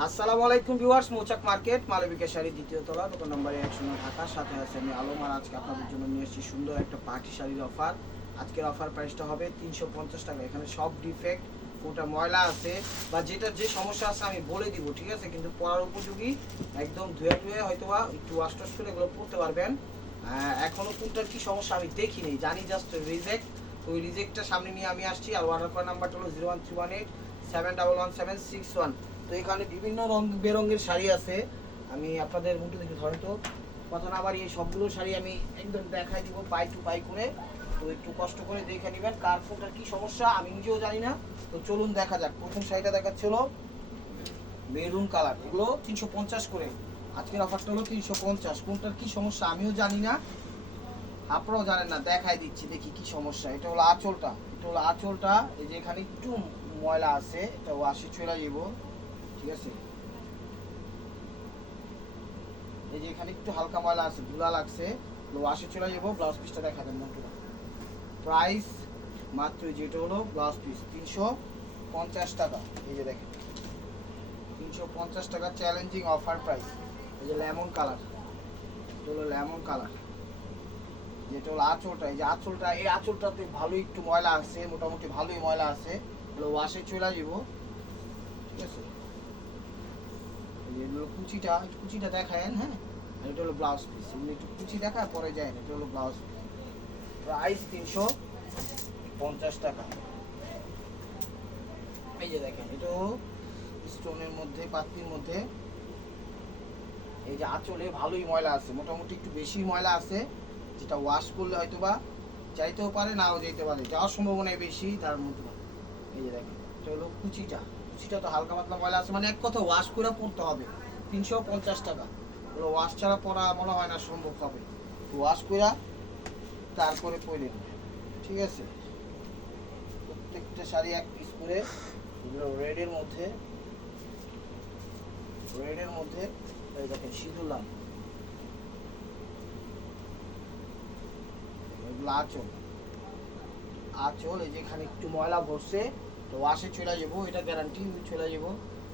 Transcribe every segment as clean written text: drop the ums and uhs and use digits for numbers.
আসসালামু আলাইকুম ভিউয়ার্স, মৌচাক মার্কেট মালবিকা শাড়ি দ্বিতীয় তলা, দোকান নম্বর 109 ঢাকা। সাথে আছে আমি আলম। আর আজকে আপনাদের জন্য নিয়ে এসেছি সুন্দর একটা পার্টি শাড়ির অফার। আজকের অফার প্রাইসটা হবে 350 টাকা। এখানে সব ডিফেক্ট, কোনটা ময়লা আছে বা যেটা যে সমস্যা আছে আমি বলে দিব, ঠিক আছে? কিন্তু পরার উপযোগী, একদম ধুয়ে ধুয়ে হয়তো বা একটু ওয়াশ টস করে এগুলো পরতে পারবেন। এখনো কোনটার কি সমস্যা আমি দেখিনি, জানি জাস্ট রিজেক্ট। তো ওই রিজেক্টটা সামনে নিয়ে আমি আসছি। আর অর্ডার করার নাম্বারটা হলো 01318 711 তো এখানে বিভিন্ন রং বেরঙের শাড়ি আছে। আমি আপনাদের মুখে দেখে ধরেন তো, কথা না বাড়িয়ে সবগুলো শাড়ি আমি একদম দেখাই দিব পাই টু পাই করে। তো একটু কষ্ট করে দেখে নেবেন কার কোনটার কি সমস্যা, আমি নিজেও জানি না। তো চলুন দেখা যাক। প্রথম শাড়িটা দেখাচ্ছিল মেরুন কালার, এগুলো 350 করে। আজকের অফারটা হলো 350। কোনটার কি সমস্যা আমিও জানি না, আপনারাও জানেন না, দেখাই দিচ্ছি দেখি কি সমস্যা। এটা হলো আঁচলটা, এটা হলো আঁচলটা। এই যে এখানে একটু ময়লা আছে, এটা ওয়াশে চলে যাব, ঠিক আছে? এই যে এখানে একটু হালকা ময়লা আছে, ধুলা লাগছে, ওয়াশে চলে যাবো। ব্লাউজ পিসটা দেখা দেন বন্ধুরা। প্রাইস মাত্র, যেটা হলো ব্লাউজ পিস 350 টাকা। এই যে দেখেন 350 টাকা, চ্যালেঞ্জিং অফার প্রাইস। এই যে লেমন কালার, এটা হলো লেমন কালার। যেটা হলো আঁচলটা, এই যে আঁচলটা, এই আঁচলটাতে ভালোই একটু ময়লা আছে, মোটামুটি ভালোই ময়লা আছে, এগুলো ওয়াশে চলে যাবো, ঠিক আছে? এই যে হলো কুচিটা, কুচিটা দেখায়েন, হ্যাঁ। আর এটা হলো ব্লাউজ পিস, এগুলো একটু কুচি দেখা পরে যায় না। এটা হলো ব্লাউজ পিস, প্রাইস 350 টাকা। এই যে দেখেন, এটাও স্টোনের মধ্যে, পাত্তির মধ্যে। এই যে আঁচলে ভালোই ময়লা আছে, মোটামুটি একটু বেশি ময়লা আছে, যেটা ওয়াশ করলে হয়তো বা যাইতেও পারে, নাও যেতে পারে, যাওয়ার সম্ভাবনাই বেশি তার মধ্যে। এই যে দেখেন, এটা হলো কুচিটা, কুচিটা তো হালকা পাতলা ময়লা আছে, মানে এক কথা ওয়াশ করে পরতে হবে। 350 টাকা, এগুলো ওয়াশ ছাড়া পরা মনে হয় না সম্ভব হবে। ওয়াশ করে তারপরে পরে, ঠিক আছে? প্রত্যেকটা শাড়ি এক পিস করে। এগুলো রেডের মধ্যে, রেডের মধ্যে। এই দেখেন সিঁদুর লাল, এগুলো আঁচল, আঁচল। এই যেখানে একটু ময়লা ভরছে, তো ওয়াশে চলে যাবো, এটা গ্যারান্টি চলে যাবো।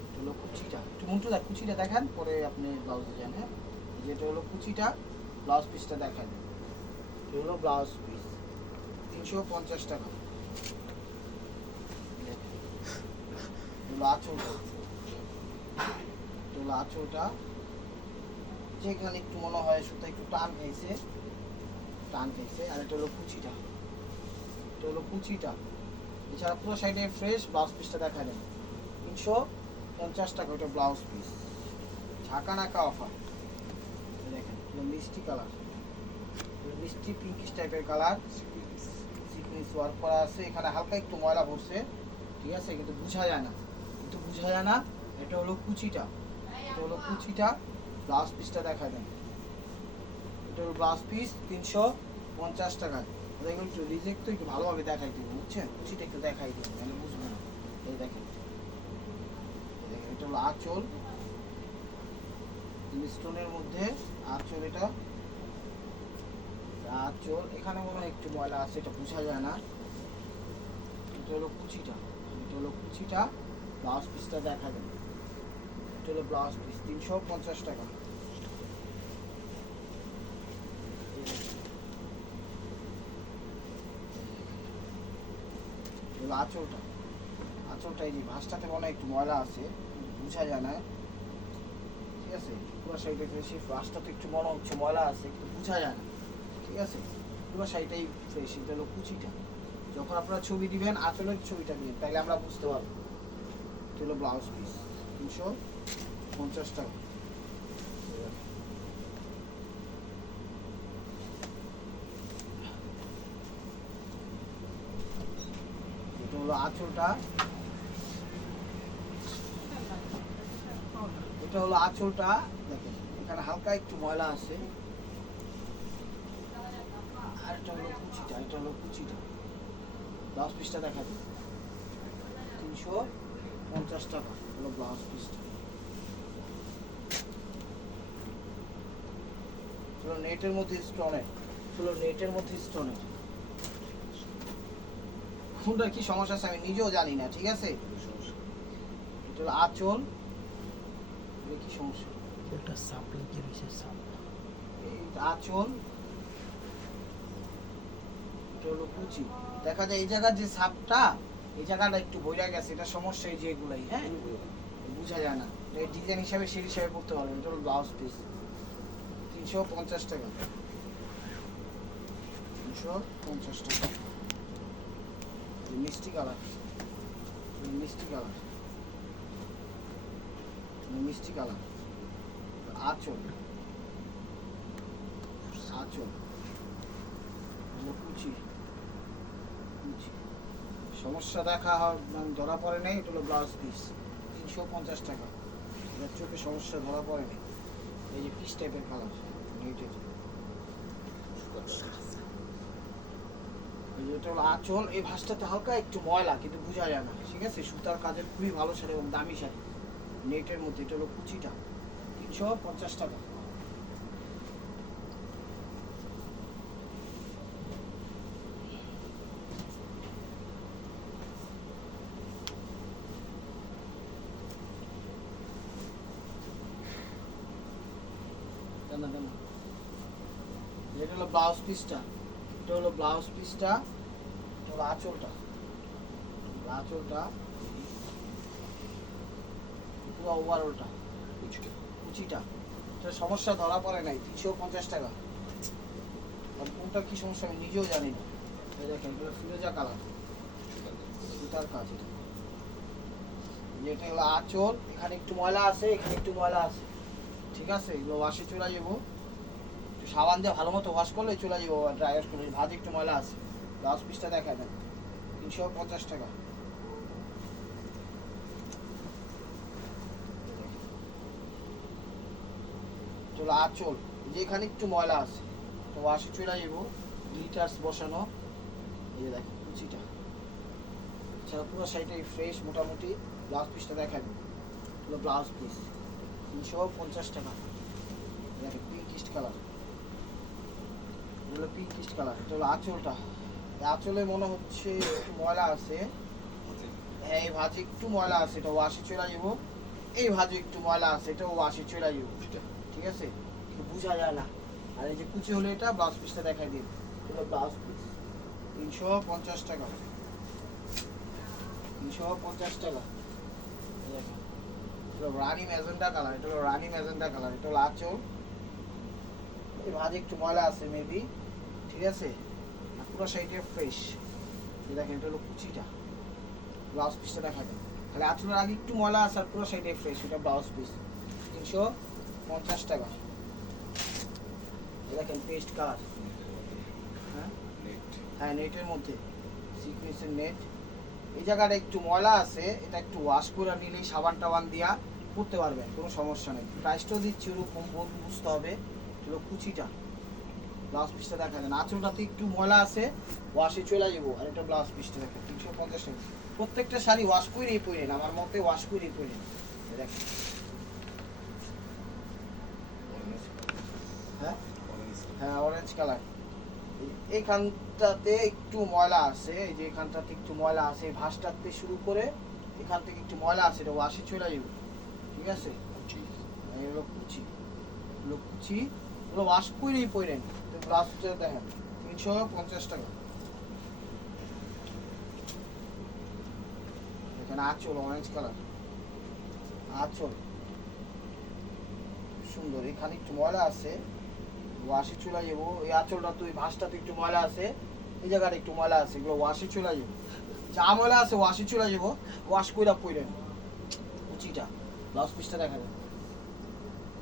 এটা হলো কুচিটা, একটু মন্টু দেখ কুচিটা দেখান, পরে আপনি ব্লাউজে যান, হ্যাঁ। যেটা হলো কুচিটা, ব্লাউজ পিসটা দেখান। এটা হলো ব্লাউজ পিস 350 টাকা। এগুলো আঁচলটা, এগুলো আঁচলটা। যেখানে একটু মনে হয় সুতা একটু টান খেয়েছে, টান খেয়েছে। আর এটা হলো কুচিটা, এটা হলো কুচিটা। এছাড়া পুরো সাইডে ফ্রেশ। ব্লাউজ পিসটা দেখা দেন 350 টাকা, ওটা ব্লাউজ পিস। ঝাঁকা নাকা অফার। দেখেন মিষ্টি কালার, মিষ্টি পিঙ্কিশ টাইপের কালার, সিকোয়েন্স ওয়ার্ক করা আছে। এখানে হালকা একটু ময়লা পড়ছে, ঠিক আছে, কিন্তু বোঝা যায় না, কিন্তু বোঝা যায় না। এটা হলো কুচিটা, এটা হলো কুচিটা। ব্লাউজ পিসটা দেখা দেন, এটা হলো ব্লাউজ পিস 350 টাকা। দেখুন একটু রিজেক্ট, তো একটু ভালোভাবে দেখাই দিব, বুঝছেন? কুচিটা একটু দেখাই দিব, তাহলে বুঝবে না। এই দেখেন, দেখেন এটা হলো আঁচল, স্টোনের মধ্যে আঁচল। এটা আঁচল, এখানে মনে হয় একটু ময়লা আছে, এটা বোঝা যায় না। এটা হলো কুচিটা, এটা হলো কুচিটা। ব্লাউজ পিসটা দেখা দেন, এটা হলো ব্লাউজ পিস 350 টাকা। এগুলো আঁচলটা, আঁচলটা এই যে ভাঁজটাতে মনে হয় একটু ময়লা আছে, বোঝা যায় না, ঠিক আছে? পুরো সাইডে ফ্রেশ, ভাঁজটাতে একটু মনে হচ্ছে ময়লা আছে, কিন্তু বোঝা যায় না, ঠিক আছে? পুরো সাইডটাই ফ্রেশ। এটা হলো কুচিটা। যখন আপনারা ছবি দিবেন আঁচলের ছবিটা দিবেন, তাহলে আমরা বুঝতে পারবো। এটা হলো ব্লাউজ পিস 350 টাকা। এটা হলো আঁচলটা, এটা হলো আঁচলটা। দেখেন এখানে হালকা একটু ময়লা আছে। আর এটা হলো কুচিটা, এটা হলো কুচিটা। ব্লাউজ পিসটা দেখা দিন 350 টাকা, হলো ব্লাউজ পিসটা। হলো নেটের মধ্যে স্টোনের, হলো নেটের মধ্যে স্টোনের। কোনটার কি সমস্যা আছে আমি নিজেও জানি না, ঠিক আছে? এটা হলো আঁচল, এটা কি সমস্যা? একটা সাপ লেগে রয়েছে, সাপ। এই আঁচল, এটা হলো কুচি। দেখা যায় এই জায়গার যে সাপটা, এই জায়গাটা একটু বইরা গেছে, এটা সমস্যা এই যে এগুলাই, হ্যাঁ বোঝা যায় না। এই ডিজাইন হিসাবে সেই হিসাবে করতে পারবেন। এটা হলো ব্লাউজ পিস, 350 টাকা, 350 টাকা। মিষ্টি কালার, মিষ্টি কালার, মিষ্টি কালার। আঁচল, আঁচল, কুচি, কুচি। সমস্যা দেখা মানে ধরা পড়ে নেই। এটা হলো ব্লাউজ পিস, 350 টাকা। এবার চোখে সমস্যা ধরা পড়ে নেই। এই যে পিস টাইপের কালার, নেটের। এই যে এটা হলো আঁচল। এই ভাঁজটাতে হালকা একটু ময়লা, কিন্তু বোঝা যায় না, ঠিক আছে। সুতার কাজের খুবই ভালো শাড়ি এবং দামি শাড়ি, নেটের মধ্যে। এটা হলো কুচিটা, 350 টাকা। এটা হলো ব্লাউজ পিসটা, এটা হলো ব্লাউজ পিসটা, এটা হলো আঁচলটা, আঁচলটা পুরো ওভারঅলটা, কুচিটা। এটা সমস্যা ধরা পড়ে নাই, 350 টাকা। আর কোনটা কি সমস্যা আমি নিজেও জানি না। এই দেখেন, এগুলো ফিরোজা কালার, সুতার কাজ। এটা হলো আঁচল। এখানে একটু ময়লা আছে, এখানে একটু ময়লা আছে, ঠিক আছে। এগুলো ওয়াশে চলে যাবো, একটু সাবান দিয়ে ভালো মতো ওয়াশ করলে চলে যাবো। ড্রাই ওয়াশ করলে ভাজ একটু ময়লা আছে। ব্লাউজ পিসটা দেখা দেন, 350 টাকা। চলো আঁচল, যে এখানে একটু ময়লা আছে, তো ওয়াশে চলে যাবো, গ্লিটার্স বসানো। এই যে দেখেন কুচিটা, এছাড়া পুরো শাড়িটাই ফ্রেশ মোটামুটি। ব্লাউজ পিসটা দেখাবো, হলো ব্লাউজ পিস, 350 টাকা। দেখেন পিঙ্কিস্ট কালার, এগুলো পিঙ্কিস্ট কালার। এটা হলো আঁচলটা। আঁচলে মনে হচ্ছে একটু ময়লা আছে, হ্যাঁ এই ভাজে একটু ময়লা আছে, এটা ওয়াশে চলে যাবো। এই ভাজে একটু ময়লা আছে, এটা ওয়াশে চলে যাবো, ঠিক আছে। কিন্তু বোঝা যায় না। আর এই যে কুচি হলো, এটা ব্লাউজ পিসটা দেখাই দিন। এগুলো ব্লাউজ পিস, 350 টাকা, 350 টাকা। দেখেন, এটা হলো রানি ম্যাজেন্টা কালার, এটা হলো রানি ম্যাজেন্টা কালার। এটা হলো আঁচল। এই ভাজে একটু ময়লা আছে মেবি, ঠিক আছে। আর পুরো শাড়িটা ফ্রেশ। দেখেন, এটা হলো কুচিটা, ব্লাউজ পিসটা দেখা যায়। তাহলে আঁচলের আগে একটু ময়লা আছে, আর পুরো শাড়িটাই ফ্রেশ। এটা ব্লাউজ পিস, 350 টাকা। দেখেন পেস্ট কালার, হ্যাঁ হ্যাঁ নেটের মধ্যে, সিকোয়েন্সের নেট। এই জায়গাটা একটু ময়লা আছে, এটা একটু ওয়াশ করে নিলেই সাবান টাবান দিয়া করতে পারবেন, কোনো সমস্যা নেই। প্রাইসটাও দিচ্ছি ওরকম বুঝতে হবে। এগুলো কুচিটা, ব্লাউজ পিসটা দেখা যায়। আঁচলটাতে একটু ময়লা আছে, ওয়াশে চলে যাবো। আর এটা ব্লাউজ পিসটা দেখেন, 350 টাকা। প্রত্যেকটা শাড়ি ওয়াশ করেই পরেন, আমার মতে ওয়াশ করেই পরেন। দেখেন, হ্যাঁ হ্যাঁ অরেঞ্জ কালার। এইখানটাতে একটু ময়লা আছে, এই যে এখানটাতে একটু ময়লা আছে, এই ভাঁজটাতে শুরু করে এখান থেকে একটু ময়লা আছে, এটা ওয়াশে চলে যাবে, ঠিক আছে। এগুলো কুচি, এগুলো কুচি, এগুলো ওয়াশ করেই পরেন। ব্লাউজটা দেখেন, 350 টাকা। এখানে আঁচল অরেঞ্জ কালার, আঁচল সুন্দর। এখানে একটু ময়লা আছে, ওয়াশে চলে যাবো। এই আঁচলটা তো, এই ভাঁজটাতে একটু ময়লা আছে, এই জায়গাটা একটু ময়লা আছে, এগুলো ওয়াশে চলে যাবো। যা ময়লা আছে ওয়াশে চলে যাবো, ওয়াশ কইরা পইরেন। কুচিটা, ব্লাউজ পিসটা দেখা যায়,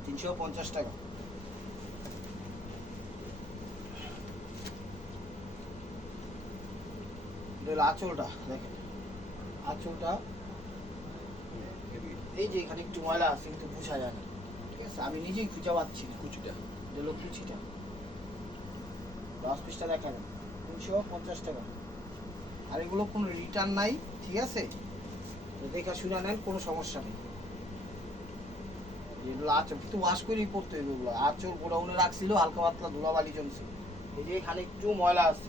350 টাকা। আঁচলটা দেখেন, আঁচলটা এই যে এখানে একটু ময়লা আছে, কিন্তু বোঝা যায় না, ঠিক আছে। আমি নিজেই খুঁজে পাচ্ছি না। কুচিটা, এটা কুচিটা, ব্লাউজ পিসটা দেখা যায়, 350 টাকা। আর এগুলো কোনো রিটার্ন নাই, ঠিক আছে। দেখা শুনে নেন, কোনো সমস্যা নেই। এগুলো আঁচল কিন্তু ওয়াশ করেই পড়তে হবে। এগুলো আঁচল গোডাউনে রাখছিল, হালকা পাতলা ধুলাবালি জমছিল। এই যে এখানে একটু ময়লা আছে,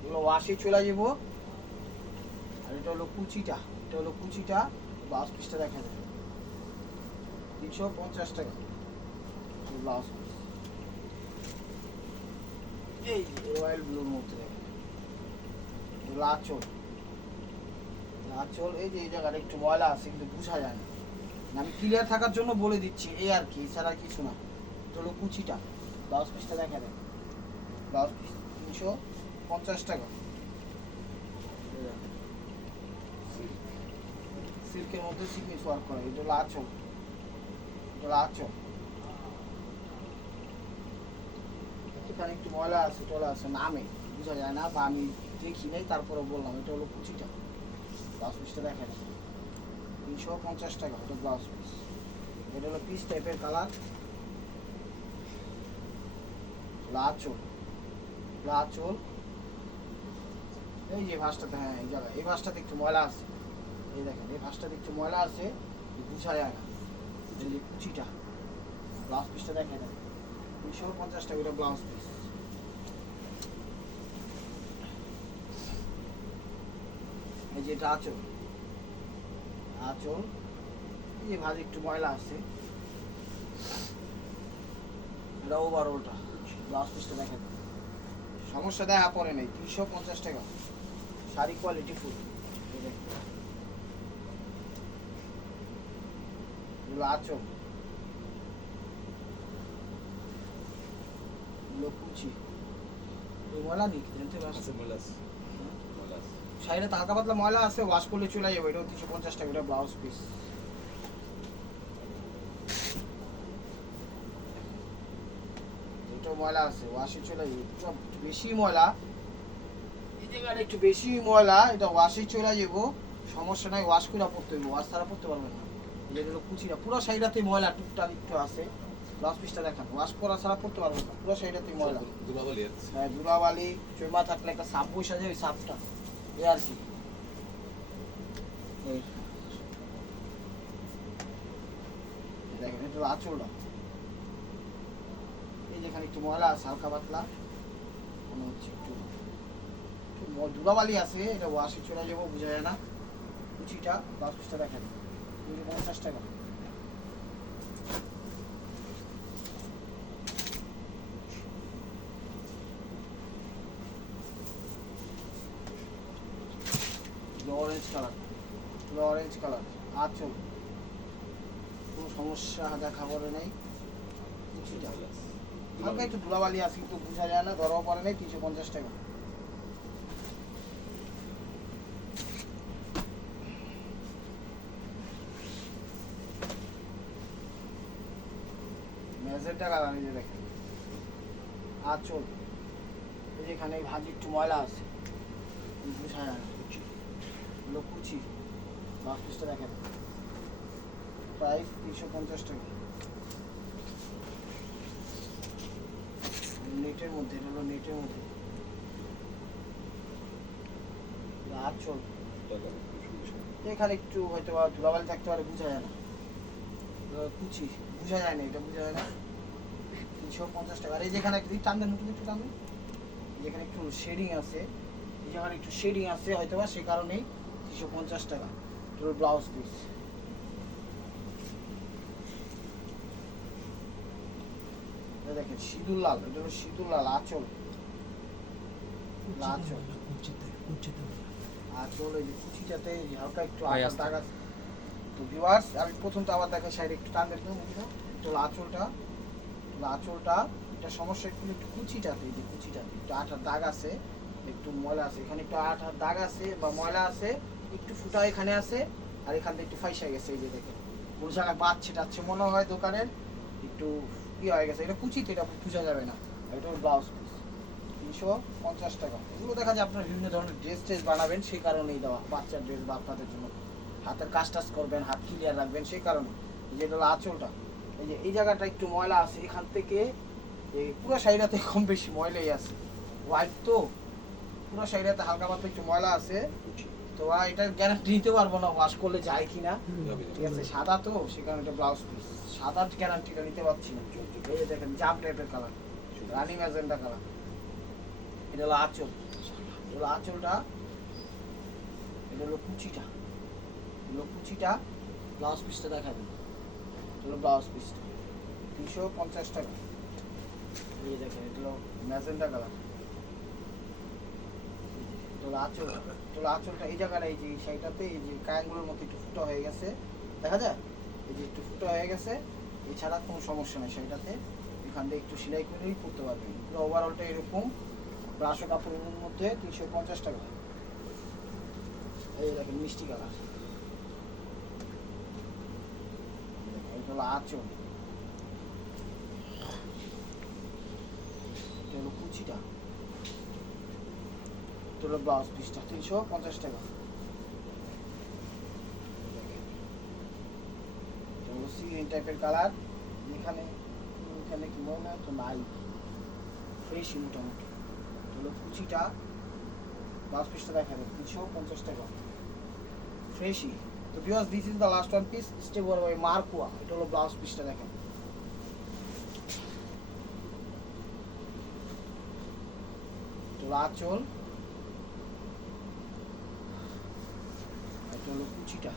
এগুলো ওয়াশে চলে যাব। আর এটা হলো কুচিটা, এটা হলো কুচিটা, ব্লাউজ পিসটা দেখা যায়, 350 টাকা ব্লাউজ পিস। এই যে রয়্যাল ব্লুর মধ্যে দেখেন এগুলো আঁচল, আঁচল এই যে এই জায়গাটা একটু ময়লা আছে কিন্তু বোঝা যায় না, আমি ক্লিয়ার থাকার জন্য বলে দিচ্ছি এই আর কি, এছাড়া আর কিছু না। এটা হলো কুচিটা, ব্লাউজ পিসটা দেখা দেন, ব্লাউজ পিস 350 টাকা। সিল্কের মধ্যে সিকুয়েন্স ওয়ার্ক করা, এটা হলো আঁচল, এটা হলো আঁচল। এখানে একটু ময়লা আছে টলা আছে, নামে বোঝা যায় না বা আমি দেখি নাই তারপরে বললাম। এটা হলো কুচিটা, ব্লাউজ পিসটা দেখা যায় 350 টাকা, এটা ব্লাউজ পিস। এটা হলো পিস টাইপের কালার, আঁচল, আঁচল এই যে ভাঁজটাতে, হ্যাঁ এই জায়গায় এই ভাঁজটাতে একটু ময়লা আছে, এই দেখেন এই ভাঁজটাতে একটু ময়লা আছে, বোঝা যায় না। এই যে কুচিটা, ব্লাউজ পিসটা দেখা যায় 350 টাকা, এটা ব্লাউজ পিস। এই যে এটা আঁচল, আঁচল এই যে ভাঁজ একটু ময়লা আছে, এটা ওভারঅলটা, ব্লাউজ পিসটা দেখা যায়, সমস্যা দেখা পড়ে নাই। 350 টাকা, শাড়ি কোয়ালিটি ফুল। এগুলো আঁচল, এগুলো কুচি, ময়লা নেই শাড়িটা তো হালকা পাতলা ময়লা আছে, ওয়াশ করলে চলে যাবে। এটাও 350 টাকা, এটা ব্লাউজ পিস। এটাও ময়লা আছে, ওয়াশে চলে যাবে, একটু বেশি ময়লা এই জায়গাটা, একটু বেশি ময়লা, এটা ওয়াশে চলে যাবো, সমস্যা নাই, ওয়াশ করে পড়তে হবে, ওয়াশ ছাড়া পড়তে পারবেন না। এটা হলো কুচিটা, পুরো শাড়িটাতে ময়লা টুকটাক একটু আছে, ব্লাউজ পিসটা দেখান, ওয়াশ করা ছাড়া পড়তে পারবেন না, পুরো শাড়িটাতে ময়লা। হ্যাঁ ধুলাবালি চুরমা থাকলে একটা সাপ বসে যায়, ওই সাপটা এই আর কি। দেখেন এটা হলো আঁচলটা, এই যেখানে একটু ময়লা আছে হালকা পাতলা, মনে হচ্ছে একটু ধুলাবালি আছে, এটা ওয়াশে চলে যাবো, বোঝা যায় না। কুচিটা, ব্লাউজ পিসটা দেখেন 250 টাকা। অরেঞ্জ কালার, অরেঞ্জ কালার আঁচল, কোনো সমস্যা দেখা পড়ে নাই। কুচিটা হালকা একটু ধুলাবালি আছে কিন্তু বোঝা যায় না, ধরাও পড়ে নাই। 350 টাকা। ম্যাজেন্টা কালার, এই যে দেখেন আঁচল, এই যেখানে ভাজি একটু ময়লা আছে, বোঝা যায় না। কুচি, ব্লাউজ পিসটা দেখেন, প্রাইস 350 টাকা। নেটের মধ্যে, এটা হলো নেটের মধ্যে আঁচল, এখানে একটু হয়তো ধুলাবালি থাকতে পারে, বোঝা যায় না। কুচি বোঝা যায় না, এটা বোঝা যায় না। 350 টাকা। আর এই যেখানে একটু টানবেন, নতুন একটু টানবেন, যেখানে একটু শেডিং আছে, এই যেখানে একটু শেডিং আছে হয়তো বা, সে কারণেই 350 টাকা। এটা ব্লাউজ পিস। দেখেন সিঁদুর লাল, এটা হলো সিঁদুর লাল আঁচল, আঁচল, আঁচল এই যে কুচিটাতে হালকা একটু আকার দাগ আছে। তো ভিউয়ার্স আমি প্রথম তো আবার দেখেন সাইডে একটু টান দেখলাম, এটা হলো আঁচলটা, আঁচলটা এটা সমস্যা একটু একটু কুচিটাতে, এই যে কুচিটাতে একটু আঠার দাগ আছে, একটু ময়লা আছে, এখানে একটু আঠার দাগ আছে বা ময়লা আছে, একটু ফুটা এখানে আছে, আর এখান থেকে একটু ফাইসা গেছে, এই যে দেখেন কোনো জায়গায় বাচ্চে টাচ্ছে মনে হয় দোকানের, একটু কি হয়ে গেছে, এটা কুচিতে, এটা বোঝা যাবে না। এটা হলো ব্লাউজ পিস 350 টাকা। এগুলো দেখা যায় আপনারা বিভিন্ন ধরনের ড্রেস ট্রেস বানাবেন, সেই কারণেই দেওয়া, বাচ্চার ড্রেস বা আপনাদের জন্য হাতের কাজ টাজ করবেন, হাত ক্লিয়ার রাখবেন, সেই কারণে। যেটা হলো আঁচলটা, এই যে এই জায়গাটা একটু ময়লা আছে, এখান থেকে এই পুরো শাড়িটাতে কম বেশি ময়লাই আছে, হোয়াইট তো পুরো শাড়িটাতে হালকা পাতলা একটু ময়লা আছে। তো এটার গ্যারান্টি নিতে পারবো না ওয়াশ করলে যায় কিনা, ঠিক আছে, সাদা তো সে কারণে এটা ব্লাউজ পিস, সাদার গ্যারান্টিটা নিতে পারছি না। এই যে দেখেন জাম টাইপের কালার, রানি ম্যাজেন্টা কালার, এটা হলো আঁচল, এটা হলো আঁচলটা, এটা হলো কুচিটা, কুচিটা, ব্লাউজ পিসটা দেখা দেবে, এটা হলো ব্লাউজ পিসটা 350 টাকা। এই দেখেন এগুলো ম্যাজেন্টা কালার। আঁচলটা এই জায়গাটা, এই যে সেইটাতে এই যে কায়াঙ্গুলোর মতো একটু ফুটো হয়ে গেছে, দেখা যায় এই যে একটু ফুটো হয়ে গেছে, এছাড়া কোনো সমস্যা নেই। সেইটাতে এখান থেকে একটু সেলাই করেই করতে পারবেন। পুরো ওভারঅলটা এরকম ব্রাশো কাপড়ের মধ্যে 350 টাকা। এই দেখেন মিষ্টি কালার, এটা হলো আঁচল, এটা হলো কুচিটা, এটা হলো ব্লাউজ পিসটা 350 টাকা। এটা হলো সিগ্রিন টাইপের কালার, এখানে এখানে কি মনে হয় তো নাই, ফ্রেশই মোটামুটি। এটা হলো কুচিটা, ব্লাউজ পিসটা দেখাবেন 350 টাকা, ফ্রেশই। তো viewers, this is the last one piece, step war by মার্কুয়া। এটা হলো ব্লাউজ পিসটা দেখেন, এটা হলো আঁচল, এটা হলো কুচিটা।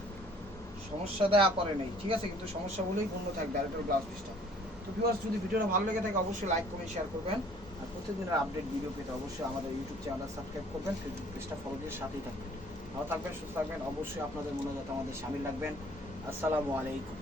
সমস্যা দেওয়া করে নেই, ঠিক আছে, কিন্তু সমস্যা বলেই পূর্ণ থাকবে। আর এটা ব্লাউজ পিসটা। তো ভিউয়ার্স, যদি ভিডিওটা ভালো লেগে থাকে অবশ্যই লাইক করবেন, শেয়ার করবেন। আর প্রতিদিনের আপডেট ভিডিও পেতে অবশ্যই আমাদের ইউটিউব চ্যানেলটা সাবস্ক্রাইব করবেন, ফেসবুক পেজটা ফলো দিয়ে সাথেই থাকবেন। ভালো থাকবেন, সুস্থ থাকবেন, অবশ্যই আপনাদের মনে যাতে আমাদের সামিল রাখবেন। আসসালামু আলাইকুম।